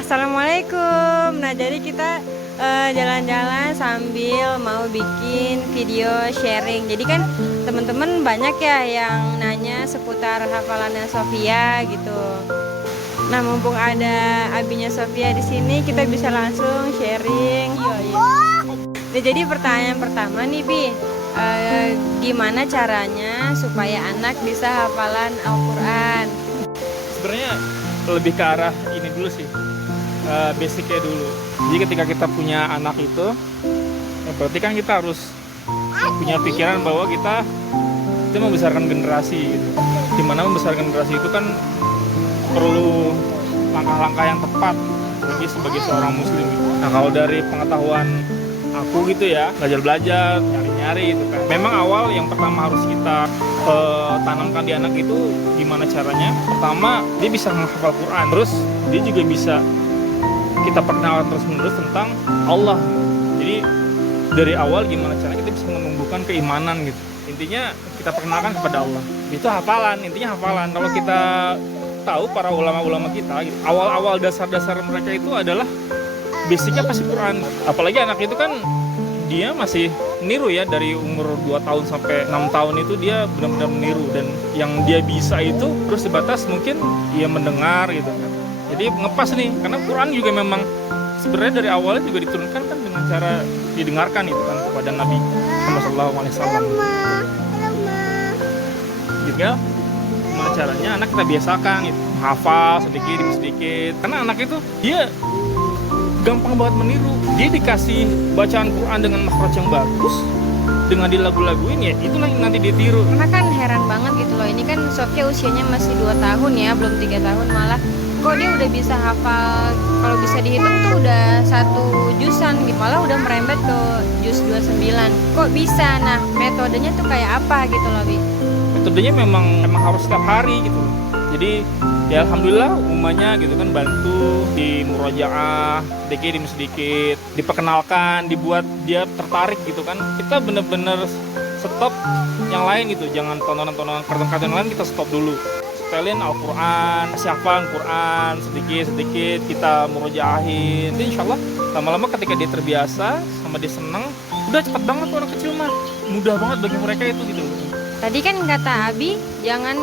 Assalamualaikum. Nah, jadi kita jalan-jalan sambil mau bikin video sharing. Jadi kan teman-teman banyak ya yang nanya seputar hafalannya Sofia gitu. Nah, mumpung ada abinya Sofia di sini, kita bisa langsung sharing. Iya. Nah, jadi pertanyaan pertama nih, Bi. Gimana caranya supaya anak bisa hafalan Al-Quran? Sebenarnya lebih ke arah ini dulu sih, basicnya dulu. Jadi ketika kita punya anak itu, ya berarti kan kita harus punya pikiran bahwa kita membesarkan generasi gitu. Dimana membesarkan generasi itu kan perlu langkah-langkah yang tepat bagi sebagai seorang muslim gitu. Nah, kalau dari pengetahuan aku gitu ya, belajar-belajar, nyari-nyari gitu kan. Memang awal yang pertama harus kita tanamkan di anak itu gimana caranya. Pertama, dia bisa menghafal Quran. Terus dia juga bisa kita perkenalkan terus-menerus tentang Allah. Jadi dari awal gimana caranya kita bisa menumbuhkan keimanan gitu. Intinya kita perkenalkan kepada Allah. Itu hafalan, intinya hafalan. Kalau kita tahu para ulama-ulama kita gitu, awal-awal dasar-dasar mereka itu adalah basicnya pasti Quran. Apalagi anak itu kan dia masih niru ya, dari umur 2 tahun sampai 6 tahun itu dia benar-benar meniru, dan yang dia bisa itu terus sebatas mungkin dia mendengar gitu kan. Jadi ngepas nih, karena Quran juga memang sebenarnya dari awalnya juga diturunkan kan dengan cara didengarkan itu kan kepada Nabi Muhammad SAW. Gitu ya. Gimana caranya anak kita biasakan gitu, hafal sedikit demi sedikit, karena anak itu dia gampang banget meniru. Dia dikasih bacaan Quran dengan makhraj yang bagus, dengan di lagu-laguin, ya itulah yang nanti dia tiru. Karena kan heran banget gitu loh, ini kan Sofia usianya masih 2 tahun ya, belum 3 tahun malah. Kok dia udah bisa hafal, kalau bisa dihitung tuh udah 1 jusan gitu, malah udah merembet ke juz 29. Kok bisa? Nah, metodenya tuh kayak apa gitu loh, Bi? Metodenya memang harus setiap hari gitu. Jadi ya alhamdulillah umumnya gitu kan, bantu di murojaah sedikit demi sedikit, diperkenalkan, dibuat dia tertarik gitu kan. Kita bener-bener stop yang lain gitu, jangan tontonan-tontonan kartun-kartun lain, kita stop dulu. Setelin Al-Quran, hafal Quran sedikit-sedikit, kita murojaahin. Jadi insya Allah lama-lama ketika dia terbiasa sama dia seneng, udah cepet banget orang kecil mah, mudah banget bagi mereka itu gitu. Tadi kan kata Abi jangan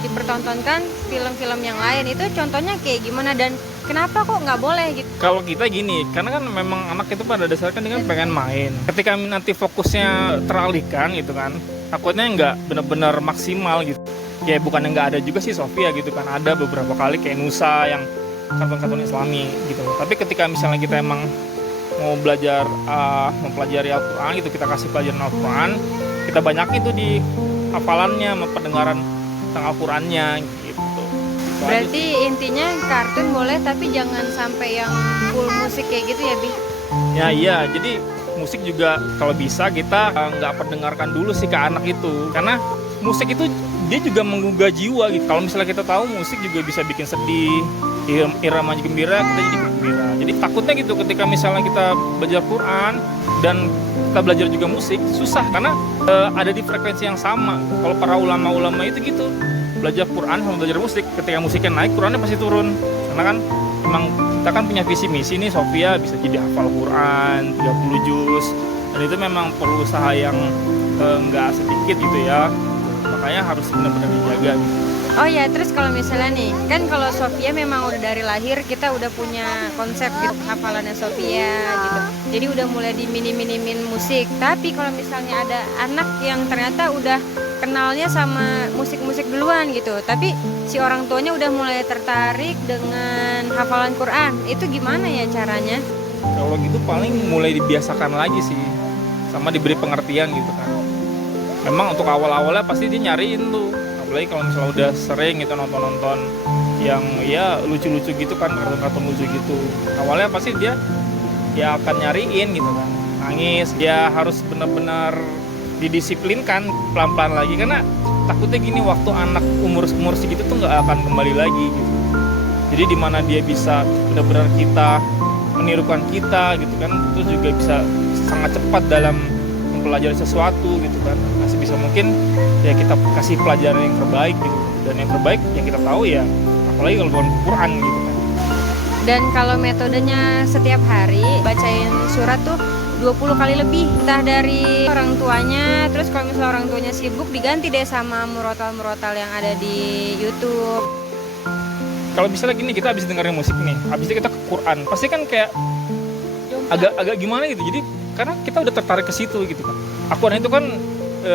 dipertontonkan film-film yang lain. Itu contohnya kayak gimana dan kenapa kok nggak boleh gitu? Kalau kita gini, karena kan memang anak itu pada dasarnya kan dengan pengen main. Ketika nanti fokusnya teralihkan gitu kan, takutnya nggak benar-benar maksimal gitu. Ya bukan yang nggak ada juga sih Sofia gitu kan, ada beberapa kali kayak Nusa yang kartun-kartun Islami gitu. Tapi ketika misalnya kita emang mau belajar mempelajari Al-Quran gitu, kita kasih pelajaran Al-Quran, kita banyak itu di hafalannya, pendengaran tentang Al-Qurannya gitu. Berarti intinya kartun boleh tapi jangan sampai yang full musik kayak gitu ya, Bi? Ya iya, jadi musik juga kalau bisa kita nggak perdengarkan dulu sih ke anak itu, karena musik itu dia juga menggugah jiwa gitu. Kalau misalnya kita tahu musik juga bisa bikin sedih, irama gembira, kita jadi gembira. Jadi takutnya gitu ketika misalnya kita belajar Quran dan kita belajar juga musik, susah karena ada di frekuensi yang sama. Kalau para ulama-ulama itu gitu, belajar Quran sama belajar musik, ketika musiknya naik, Qurannya pasti turun. Karena kan memang kita kan punya visi misi nih, Sofia bisa jadi hafal Quran 30 juz, dan itu memang perlu usaha yang nggak sedikit gitu ya. Makanya harus benar-benar dijaga gitu. Oh ya, terus kalau misalnya nih, kan kalau Sofia memang udah dari lahir kita udah punya konsep gitu hafalannya Sofia gitu. Jadi udah mulai dimini-minimin musik. Tapi kalau misalnya ada anak yang ternyata udah kenalnya sama musik-musik duluan gitu, tapi si orang tuanya udah mulai tertarik dengan hafalan Quran, itu gimana ya caranya? Kalau gitu paling mulai dibiasakan lagi sih, sama diberi pengertian gitu kan. Memang untuk awal-awalnya pasti dia nyariin tuh, apalagi kalau misalnya udah sering gitu nonton-nonton yang ya lucu-lucu gitu kan, kartun-kartun lucu gitu. Awalnya pasti dia ya akan nyariin gitu kan, nangis. Dia harus benar-benar didisiplinkan pelan-pelan lagi, karena takutnya gini, waktu anak umur segitu tuh nggak akan kembali lagi gitu. Jadi dimana dia bisa benar-benar kita menirukan kita gitu kan, terus juga bisa sangat cepat dalam mempelajari sesuatu gitu kan. Masih bisa mungkin ya kita kasih pelajaran yang terbaik gitu, dan yang terbaik yang kita tahu ya apalagi kalau bukan Quran gitu kan. Dan kalau metodenya setiap hari bacain surat tuh 20 kali lebih, entah dari orang tuanya. Terus kalau misalnya orang tuanya sibuk, diganti deh sama murotal-murotal yang ada di YouTube. Kalau misalnya gini, kita habis dengerin musik nih, habis itu kita ke Quran, pasti kan kayak agak gimana gitu. Jadi karena kita udah tertarik ke situ gitu kan. Al-Quran itu kan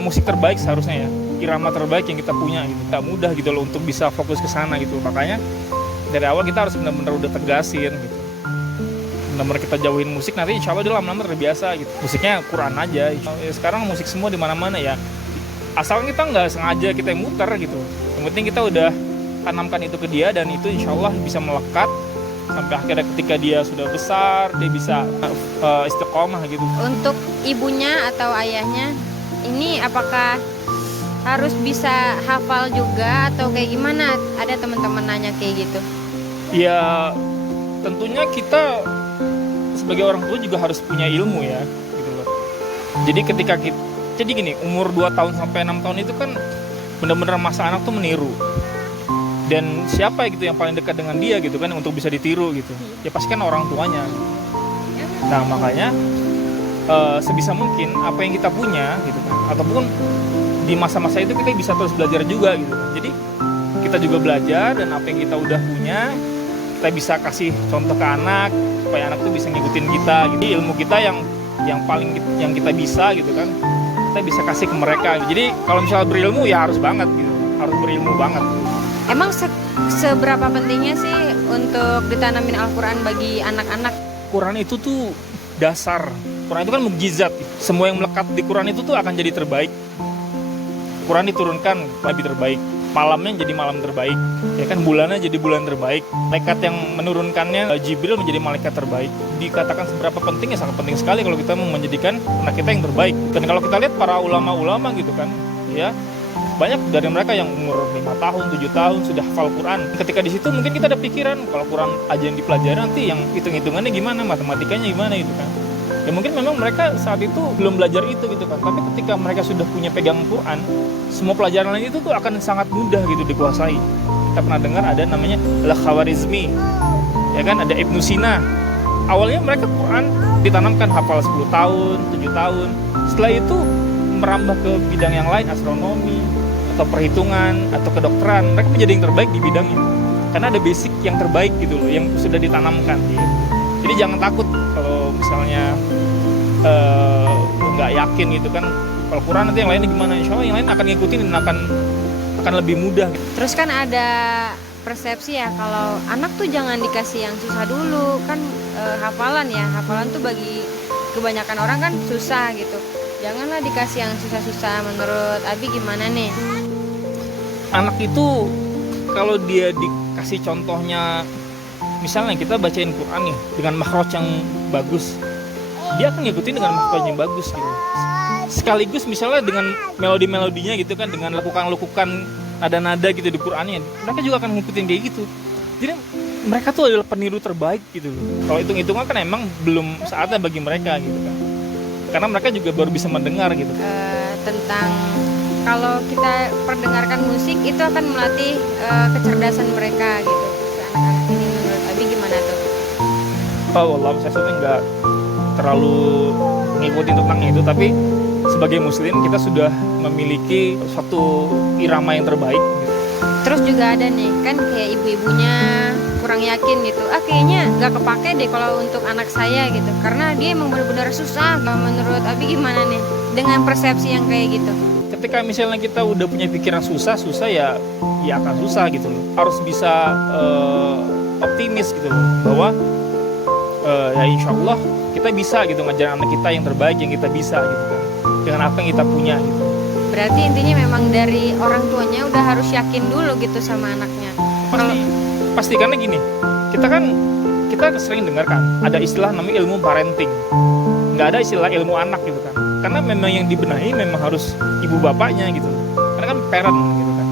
musik terbaik seharusnya ya, irama terbaik yang kita punya gitu. Gak mudah gitu loh untuk bisa fokus ke sana gitu. Makanya dari awal kita harus benar-benar udah tegasin gitu. Benar-benar kita jauhin musik, nanti insya Allah dia lama-lama terbiasa gitu. Musiknya Quran aja. Sekarang musik semua di mana-mana ya. Asalkan kita nggak sengaja kita yang muter gitu. Yang penting kita udah tanamkan itu ke dia, dan itu insya Allah bisa melekat sampai akhirnya ketika dia sudah besar dia bisa istiqomah gitu. Untuk ibunya atau ayahnya, ini apakah harus bisa hafal juga atau kayak gimana? Ada teman-teman nanya kayak gitu. Ya tentunya kita sebagai orang tua juga harus punya ilmu ya gitu loh. Jadi ketika kita, jadi gini, umur 2 tahun sampai 6 tahun itu kan benar-benar masa anak tuh meniru. Dan siapa gitu yang paling dekat dengan dia gitu kan untuk bisa ditiru gitu. Ya pasti kan orang tuanya. Nah makanya sebisa mungkin apa yang kita punya gitu kan, ataupun di masa-masa itu kita bisa terus belajar juga gitu kan. Jadi kita juga belajar, dan apa yang kita udah punya kita bisa kasih contoh ke anak supaya anak tuh bisa ngikutin kita gitu. Ilmu kita yang paling yang kita bisa gitu kan, kita bisa kasih ke mereka gitu. Jadi kalau misalnya berilmu ya harus banget gitu, harus berilmu banget. Emang seberapa pentingnya sih untuk ditanamin Al-Quran bagi anak-anak? Quran itu tuh dasar. Quran itu kan mukjizat. Semua yang melekat di Quran itu tuh akan jadi terbaik. Quran diturunkan lebih terbaik. Malamnya jadi malam terbaik. Ya kan, bulannya jadi bulan terbaik. Malaikat yang menurunkannya Jibril menjadi malaikat terbaik. Dikatakan seberapa penting, ya sangat penting sekali kalau kita mau menjadikan anak kita yang terbaik. Dan kalau kita lihat para ulama-ulama gitu kan, ya banyak dari mereka yang umur 5 tahun, 7 tahun sudah hafal Quran. Ketika di situ mungkin kita ada pikiran, kalau Quran aja yang dipelajari nanti yang hitung-hitungannya gimana, matematikanya gimana gitu kan. Ya mungkin memang mereka saat itu belum belajar itu gitu kan. Tapi ketika mereka sudah punya pegang Quran, semua pelajaran lain itu tuh akan sangat mudah gitu dikuasai. Kita pernah dengar ada namanya Al-Khawarizmi. Ya kan, ada Ibnu Sina. Awalnya mereka Quran ditanamkan hafal 10 tahun, 7 tahun. Setelah itu merambah ke bidang yang lain, astronomi atau perhitungan atau kedokteran. Mereka menjadi yang terbaik di bidangnya karena ada basic yang terbaik gitu loh, yang sudah ditanamkan gitu. Jadi jangan takut kalau misalnya nggak yakin gitu kan, kalau Quran nanti yang lainnya gimana, insya Allah yang lain akan ngikutin dan akan lebih mudah gitu. Terus kan ada persepsi ya kalau anak tuh jangan dikasih yang susah dulu kan. Hafalan tuh bagi kebanyakan orang kan susah gitu. Janganlah dikasih yang susah-susah. Menurut Abi gimana nih? Anak itu kalau dia dikasih contohnya, misalnya kita bacain Quran nih dengan makhraj yang bagus, dia akan ngikutin dengan makhraj yang bagus gitu. Sekaligus misalnya dengan melodi-melodinya gitu kan, dengan lekukan-lekukan nada-nada gitu di Qurannya, mereka juga akan ngikutin kayak gitu. Jadi mereka tuh adalah peniru terbaik gitu loh. Kalau hitung-hitungan kan emang belum saatnya bagi mereka gitu kan, karena mereka juga baru bisa mendengar gitu. Tentang kalau kita perdengarkan musik itu akan melatih kecerdasan mereka gitu. Anak-anak ini menurut Abi gimana tuh? Oh Allah, saya sebenarnya nggak terlalu ngikutin tentang itu, tapi sebagai muslim kita sudah memiliki suatu irama yang terbaik gitu. Terus juga ada nih kan kayak ibu-ibunya kurang yakin gitu, kayaknya nggak kepake deh kalau untuk anak saya gitu, karena dia emang benar-benar susah. Menurut Abi gimana nih dengan persepsi yang kayak gitu? Ketika misalnya kita udah punya pikiran susah ya akan susah gitu loh. Harus bisa optimis gitu loh, bahwa ya insya Allah kita bisa gitu ngajarin anak kita yang terbaik yang kita bisa gitu kan, dengan apa yang kita punya gitu. Berarti intinya memang dari orang tuanya udah harus yakin dulu gitu sama anaknya. Pasti karena gini, kita sering dengar kan ada istilah namanya ilmu parenting, nggak ada istilah ilmu anak gitu kan, karena memang yang dibenahi memang harus ibu bapaknya gitu, karena kan parent gitu kan.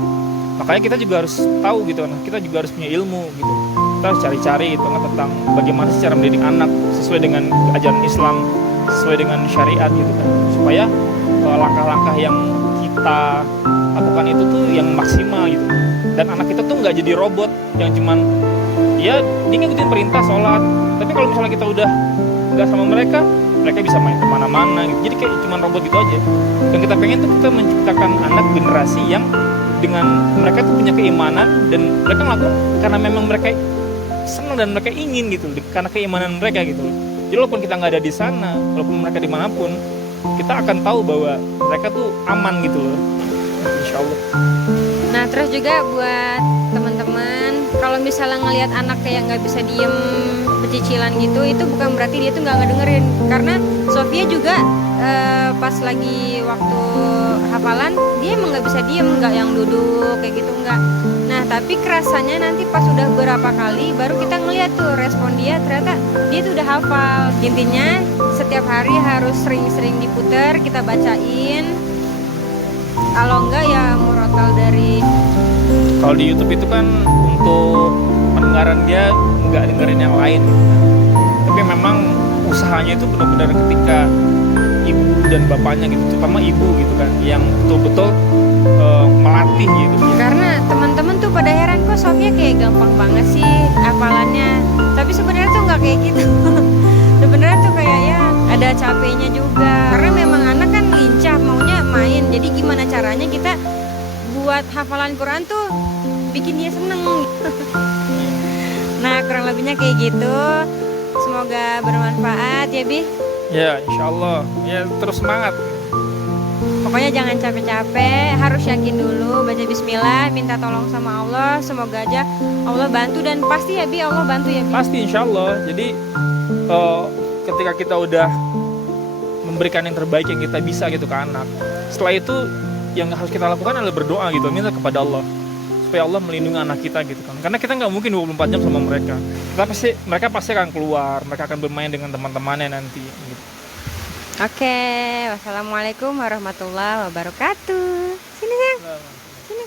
Makanya kita juga harus tahu gitu kan, kita juga harus punya ilmu gitu. Kita harus cari-cari gitu kan tentang bagaimana cara mendidik anak sesuai dengan ajaran Islam, sesuai dengan syariat gitu kan, supaya langkah-langkah yang kita lakukan itu tuh yang maksimal gitu. Dan anak kita tuh nggak jadi robot yang cuman ya dia ngikutin perintah sholat. Tapi kalau misalnya kita udah nggak sama mereka, mereka bisa main kemana-mana gitu. Jadi kayak cuma robot gitu aja. Dan kita pengen tuh kita menciptakan anak generasi yang dengan mereka tuh punya keimanan dan mereka ngelakuin karena memang mereka senang dan mereka ingin gitu, karena keimanan mereka gitu. Jadi walaupun kita nggak ada di sana, walaupun mereka dimanapun, kita akan tahu bahwa mereka tuh aman gitu loh, insya Allah. Nah terus juga buat teman-teman, kalau misalnya ngelihat anak kayak nggak bisa diem pecicilan gitu, itu bukan berarti dia tuh nggak ngedengerin. Karena Sofia juga pas lagi waktu hafalan dia emang nggak bisa diem, nggak yang duduk kayak gitu nggak. Nah tapi kerasanya nanti pas udah beberapa kali baru kita ngeliat tuh respon dia, ternyata dia tuh udah hafal. Intinya setiap hari harus sering-sering diputer, kita bacain. Kalau enggak ya murotal dari. Kalau di YouTube itu kan untuk pendengaran dia nggak dengerin yang lain gitu. Tapi memang usahanya itu benar-benar ketika ibu dan bapaknya gitu, terutama ibu gitu kan, yang betul-betul melatih gitu. Karena teman-teman tuh pada heran, kok Sofia kayak gampang banget sih hafalannya. Tapi sebenarnya tuh nggak kayak gitu. Sebenarnya tuh kayak ya ada capeknya juga. Karena memang anak kan lincah, maunya main. Jadi gimana caranya kita buat hafalan Quran tuh bikin dia seneng. Nah kurang lebihnya kayak gitu. Semoga bermanfaat ya Bi. Ya insya Allah, ya terus semangat. Pokoknya jangan capek-capek, harus yakin dulu, baca bismillah, minta tolong sama Allah. Semoga aja Allah bantu, dan pasti ya Bi, Allah bantu ya Bi. Pasti insya Allah. Jadi ketika kita udah memberikan yang terbaik yang kita bisa gitu ke anak, setelah itu yang harus kita lakukan adalah berdoa gitu, minta kepada Allah supaya Allah melindungi anak kita gitu kan. Karena kita nggak mungkin 24 jam sama mereka. Mereka pasti akan keluar, mereka akan bermain dengan teman-temannya nanti gitu. Oke, wassalamualaikum warahmatullahi wabarakatuh. Sini sayang, sini.